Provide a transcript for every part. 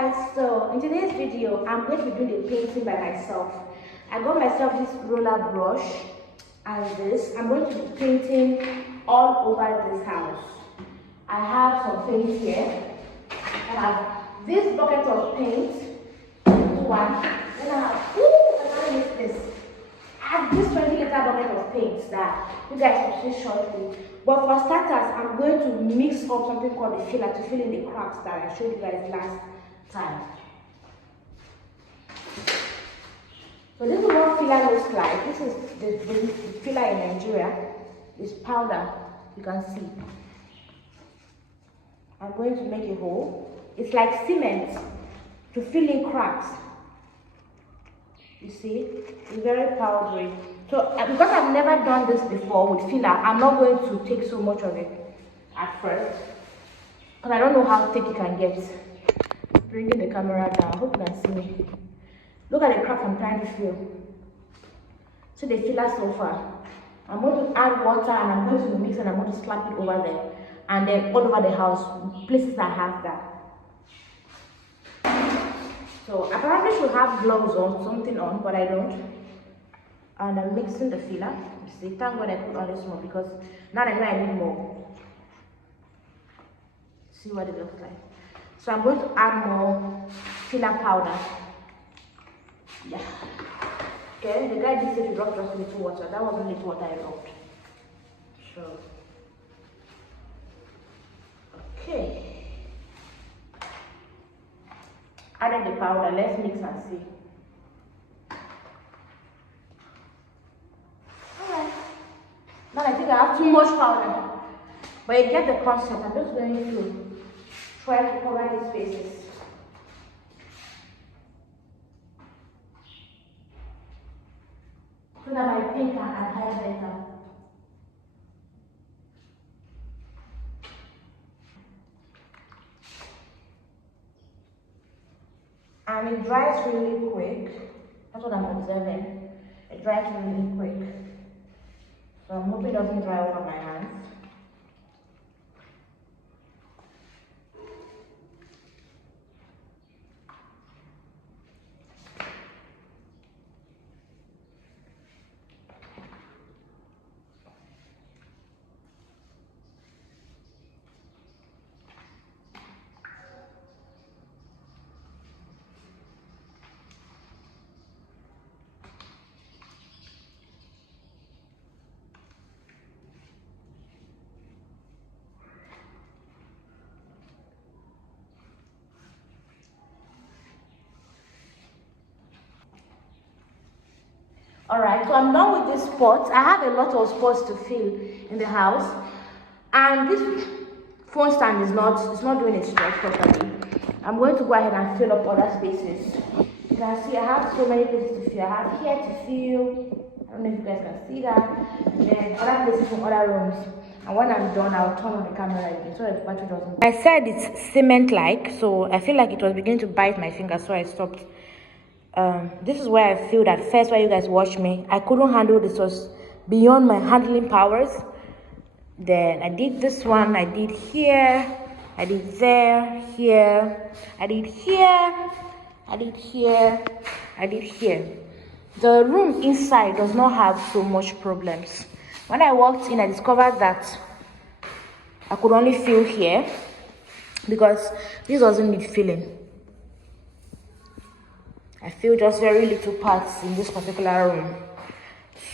guys, so in today's video I'm going to be doing the painting by myself. I got myself this roller brush and this. I'm going to be painting all over this house. I have some paint here. I have this bucket of paint, one. Then I have, I can't miss this. I have this 20-liter bucket of paint that you guys will see shortly. But for starters, I'm going to mix up something called the filler to fill in the cracks that I showed you guys last time. So this is what filler looks like. This is the filler in Nigeria. It's powder, you can see. I'm going to make a hole. It's like cement to fill in cracks. You see, it's very powdery. So because I've never done this before with filler, I'm not going to take so much of it at first, because I don't know how thick it can get. Bringing the camera down, I hope you can see me. Look at the crack I'm trying to fill. See the filler so far. I'm going to add water and I'm going to mix and I'm going to slap it over there, and then all over the house, places I have that. So I probably should have gloves or something on, but I don't. And I'm mixing the filler. You see, thank God I put on this one because now I know I need more. See what it looks like. So I'm going to add more filler powder. Yeah. Okay, the guy did say to drop just a little water. That wasn't little water I dropped. So, okay. Added the powder, let's mix and see. Alright. Now I think I have too much powder. But you get the concept. I'm just going to try to cover these spaces. So that my paint can adhere better. And it dries really quick. That's what I'm observing. It dries really quick. So I'm hoping it doesn't dry over my hands. Alright, so I'm done with this spot. I have a lot of spots to fill in the house, and this phone stand is not doing its job properly. I'm going to go ahead and fill up other spaces. You can see I have so many places to fill. I have here to fill. I don't know if you guys can see that. And then other places from other rooms. And when I'm done, I'll turn on the camera again so the battery doesn't. I said it's cement-like, so I feel like it was beginning to bite my finger, so I stopped. This is where I feel that first while you guys watch me, I couldn't handle this, was beyond my handling powers. Then I did this one, I did here, I did there, here, I did here, I did here, I did here. The room inside does not have so much problems. When I walked in, I discovered that I could only fill here because this doesn't need filling. I feel just very little parts in this particular room.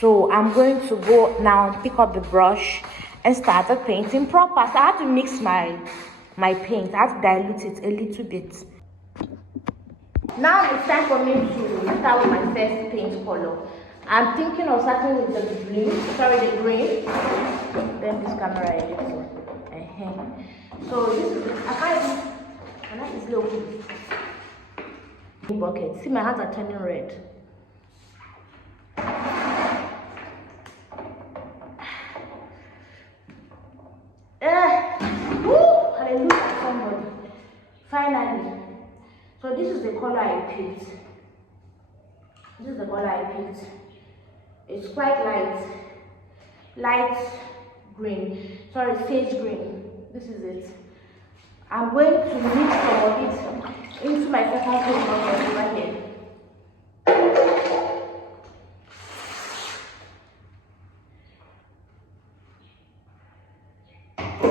So I'm going to go now, pick up the brush and start the painting proper. So I have to mix my paint. I have to dilute it a little bit. Now it's time for me to start with my first paint color. I'm thinking of starting with the green. The green. Then this camera a little. So this is, I like this little bucket. See, my hands are turning red. Hallelujah, somebody. Finally. So this is the color I picked. This is the color I picked. It's quite light green. Sorry, sage green. This is it. I'm going to mix some of it into my second coat over here.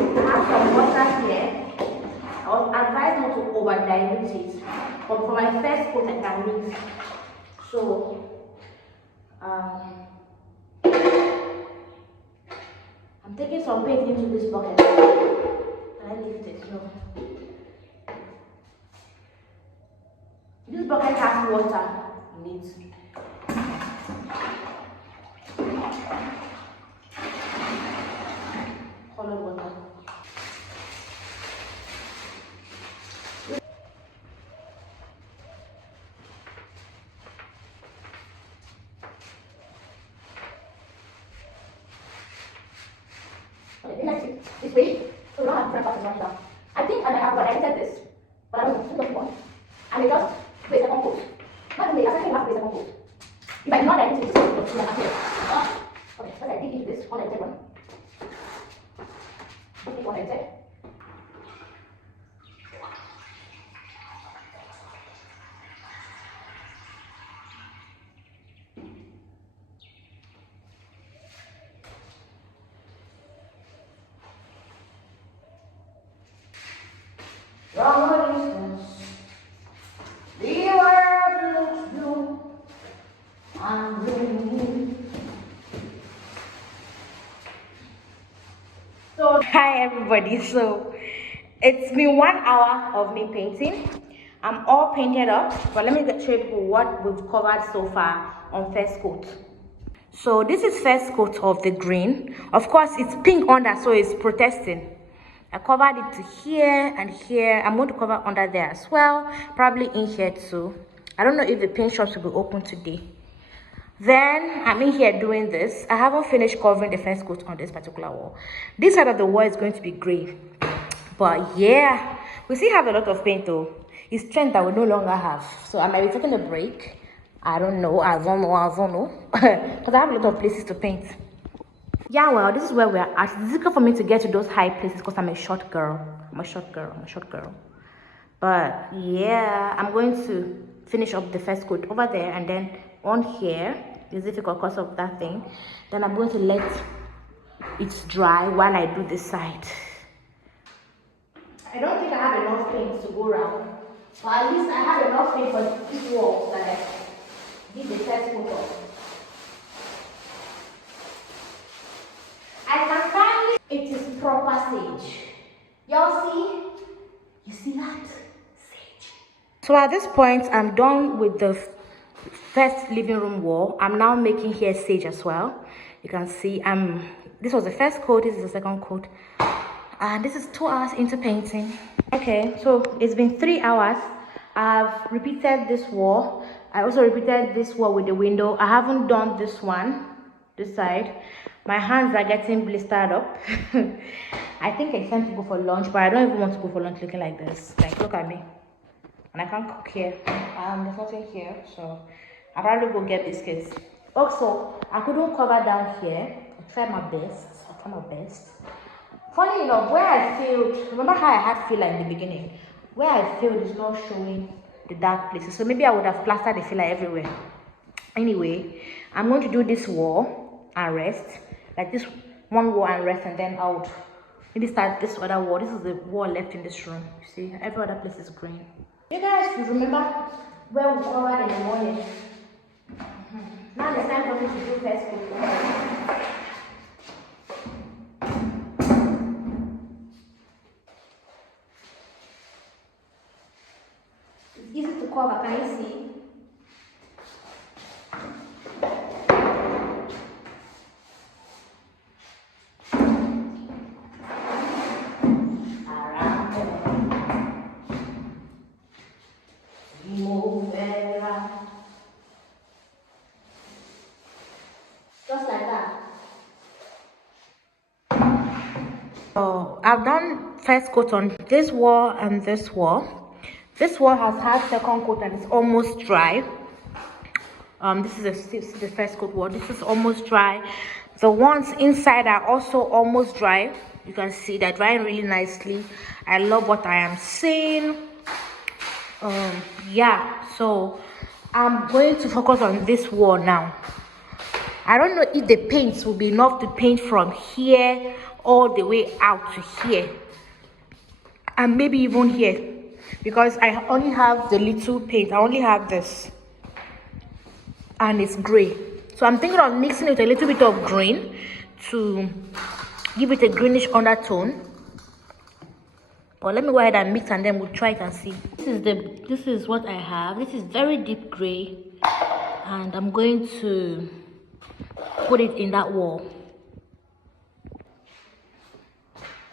I have some water here. I was advised not to over dilute it, but for my first coat I can mix. So I'm taking some paint into this bucket. Can I lift it? No. This bucket has water in it. Colored water. This way, so we don't have different parts of down. I think I might have edited this, but I don't know, too much. And they just do a second coat. Not only, I think you have to do a second coat. If I do not edit it, just put it here. Okay, so I dig into this unedited one. This is unedited. From a distance, the world looks blue and green. So, hi everybody. So, it's been 1 hour of me painting. I'm all painted up, but let me show you what we've covered so far on first coat. So, this is first coat of the green. Of course, it's pink under, so it's protesting. I covered it to here and here. I'm going to cover under there as well, probably in here too. I don't know if the paint shops will be open today. Then I'm in here doing this. I haven't finished covering the first coat on this particular wall. This side of the wall is going to be gray, but yeah, we still have a lot of paint though. It's trend that we no longer have, so I might be taking a break. I don't know because I have a lot of places to paint. Yeah, well, this is where we're at. It's difficult for me to get to those high places because I'm a short girl. But yeah, I'm going to finish up the first coat over there, and then on here it's difficult because of that thing. Then I'm going to let it dry while I do this side. I don't think I have enough paint to go around, but at least I have enough paint for this wall that I did the first coat of. I can finally, it is proper sage. Y'all see? You see that? Sage. So at this point, I'm done with the first living room wall. I'm now making here sage as well. You can see, this was the first coat, this is the second coat. And this is 2 hours into painting. Okay, so it's been 3 hours. I've repeated this wall. I also repeated this wall with the window. I haven't done this one, this side. My hands are getting blistered up. I think it's time to go for lunch, but I don't even want to go for lunch looking like this. Like, look at me. And I can't cook here. There's nothing here, so I'll probably go get biscuits. Also, I couldn't cover down here. I tried my best. Funny enough, where I failed, remember how I had filler in the beginning? Where I failed is not showing the dark places. So maybe I would have plastered the filler everywhere. Anyway, I'm going to do this wall and rest. Like this one wall and rest, and then I would maybe start this other wall. This is the wall left in this room. You see, every other place is green. You guys remember where we covered in the morning? Now it's time for me to do first coat. It's easy to cover, can you see? Just like that. So I've done first coat on this wall and this wall. This wall has had second coat and it's almost dry. This is the first coat wall. This is almost dry. The ones inside are also almost dry. You can see they're drying really nicely. I love what I am seeing. Yeah, so I'm going to focus on this wall now. I don't know if the paints will be enough to paint from here all the way out to here, and maybe even here, because I only have the little paint. I only have this, and it's gray. So I'm thinking of mixing it with a little bit of green to give it a greenish undertone. But let me go ahead and mix, and then we'll try it and see. This is what I have. This is very deep gray, and I'm going to put it in that wall.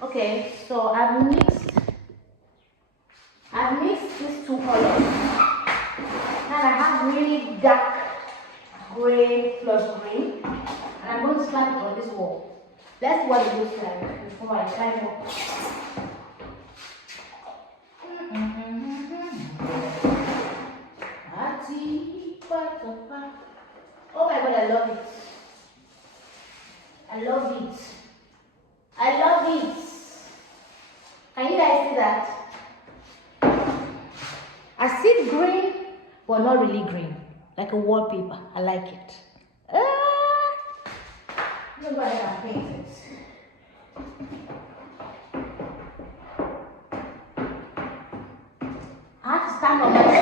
Okay, so I've mixed these two colors, and I have really dark gray plus green, and I'm going to slap it on this wall. That's what it looks like before I try it. Oh my god, I love it. I love it. I love it. Can you guys see that? I see green, but not really green. Like a wallpaper. I like it. Let me go ahead and paint it. I have to stand on my feet.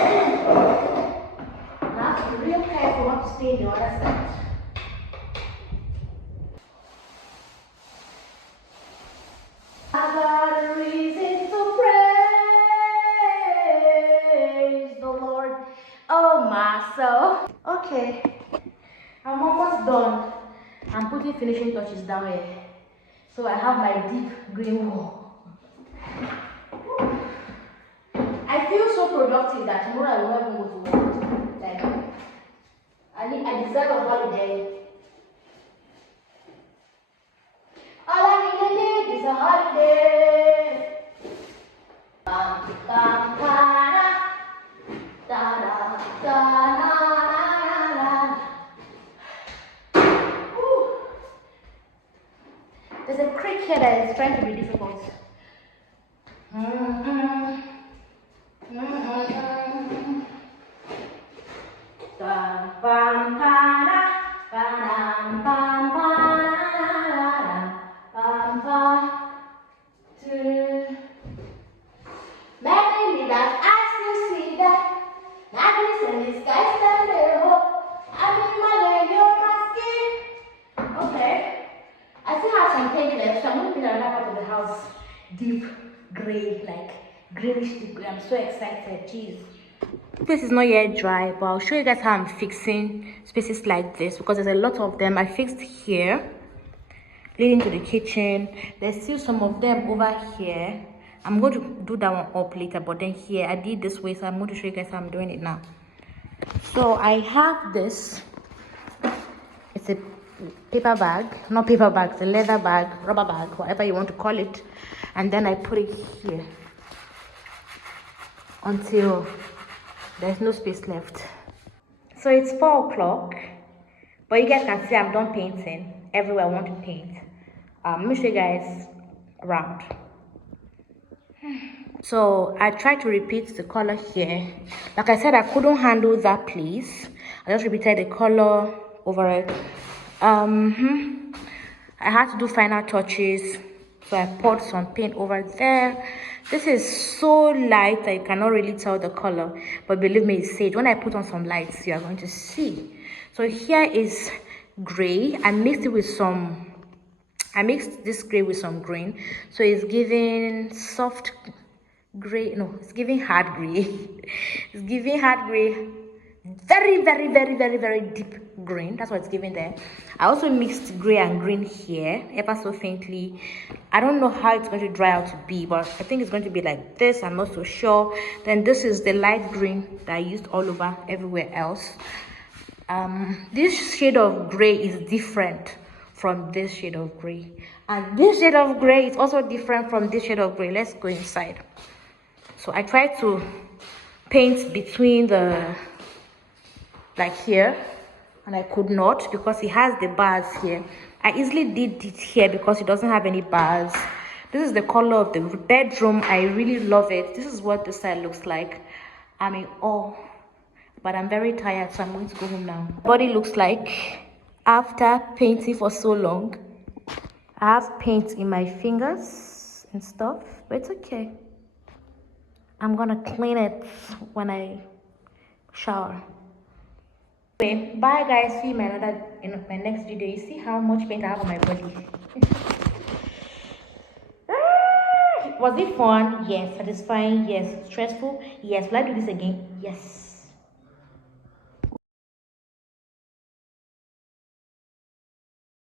I have to be real careful not to stay in the other side. I got a reason to praise the Lord, oh my soul. Okay, I'm almost done. I'm putting finishing touches down here. So I have my deep green wall. I feel so productive that tomorrow I will not even go to work. Like, I deserve a holiday. All I need is a holiday. Bam, bam, da, da, da, da, da. There's a creek here that is trying to be difficult. Deep gray, like greenish deep gray. I'm so excited. Jeez. This is not yet dry, but I'll show you guys how I'm fixing spaces like this, because there's a lot of them. I fixed here leading to the kitchen. There's still some of them over here. I'm going to do that one up later, but then here I did this way, so I'm going to show you guys how I'm doing it now. So I have this. It's a paper bag, not paper bag, it's a leather bag, rubber bag, whatever you want to call it. And then I put it here until there's no space left. So it's 4 o'clock, but you guys can see I'm done painting everywhere I want to paint. Let me show you guys around. So I tried to repeat the color here. Like I said, I couldn't handle that place. I just repeated the color over it. I had to do final touches, so I poured some paint over there. This is so light that you cannot really tell the color, but believe me, it's sage. When I put on some lights, you are going to see. So here is gray. I mixed this gray with some green, so it's giving soft gray. No, it's giving hard gray. It's giving hard gray. Very, very, very, very, very deep green. That's what it's giving there. I also mixed gray and green here, ever so faintly. I don't know how it's going to dry out to be, but I think it's going to be like this. I'm not so sure. Then this is the light green that I used all over everywhere else. This shade of gray is different from this shade of gray, and this shade of gray is also different from this shade of gray. Let's go inside. So I tried to paint between the, like here, and I could not because it has the bars here. I easily did it here because it doesn't have any bars. This is the color of the bedroom. I really love it. This is what the side looks like. I'm in awe, but I'm very tired, so I'm going to go home now. Body looks like after painting for so long. I have paint in my fingers and stuff, but it's okay. I'm gonna clean it when I shower. Okay, bye guys. See you in my next video. You see how much paint I have on my body. Was it fun? Yes. Satisfying? Yes. Stressful? Yes. Will I do this again? Yes.